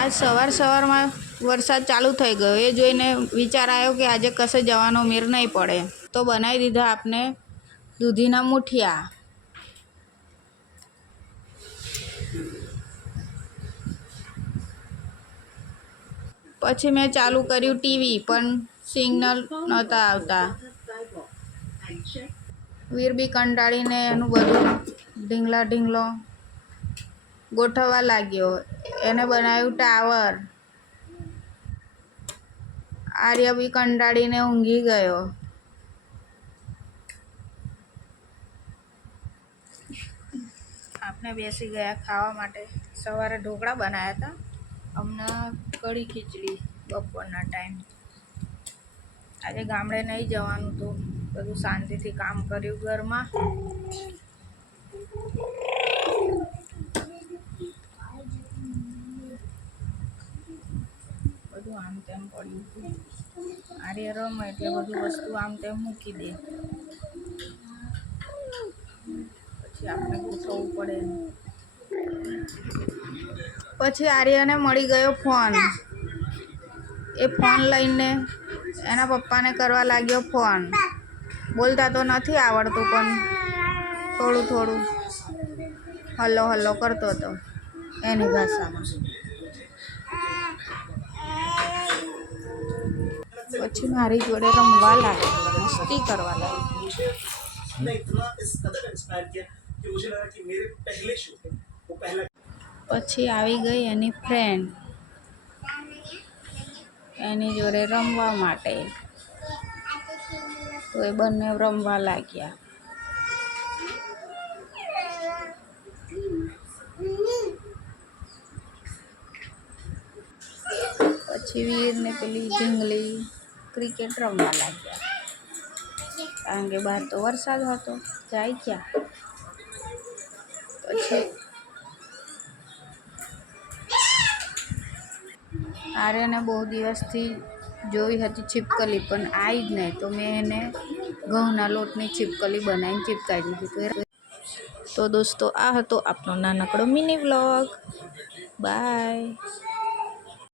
આજ સવાર સવારમાં વરસાદ ચાલુ થઈ ગયો. એ જોઈને વિચાર આવ્યો કે આજે કશે જવાનો મેર નહીં પડે. તો બનાવી દીધા આપને દૂધીના મુઠિયા. પછી મેં ચાલુ કર્યું ટીવી, પણ સિગ્નલ નહોતા આવતા. વીર બી કંટાળીને એનું બધું ઢીંગલા ઢીંગલો ગોઠવવા લાગ્યો. એને બનાવ્યું ટાવર. આર્ય બી કંટાળીને ઊંઘી ગયો. આપણે બેસી ગયા ખાવા માટે. સવારે ઢોકળા બનાવ્યા હતા. હમણાં કઢી ખીચડી બપોરના ટાઈમ. આજે ગામડે નહીં જવાનું તો બધું શાંતિથી કામ કર્યું ઘરમાં. બધું આમ તેમ પડ્યું હતું. આર્ય રમે એટલે બધું વસ્તુ આમ તેમ મૂકી દે. પછી આપણે ગોઠવવું પડે. પછી આર્યને મળી ગયો ફોન. એ ફોન લઈને એના પપ્પાને કરવા લાગ્યો ફોન. બોલતા તો નથી આવડતું, પણ થોડું થોડું હલ્લો હલ્લો કરતો હતો એની ભાષામાં. પછી મારી જોડે રમવા લાગ્યો મસ્તી કરવા લાગ્યો પછી આવી ગઈ એની ફ્રેન્ડ એની જોડે રમવા માટે. તો એ બંને રમવા લાગ્યા. પછી વીરને પેલી ઢીંગલી ક્રિકેટ રમવા લાગ્યા. કારણ કે બહાર તો વરસાદ હતો, જાય ક્યાં? પછી આર્યને બહુ દિવસથી જોઈ હતી છીપકલી, પણ આવી જ નહીં. તો મેં એને ઘઉંના લોટની છીપકલી બનાવીને ચીપકાવી દીધી. તો દોસ્તો, આ હતો આપનો નાનકડો મિની વ્લોગ. બાય.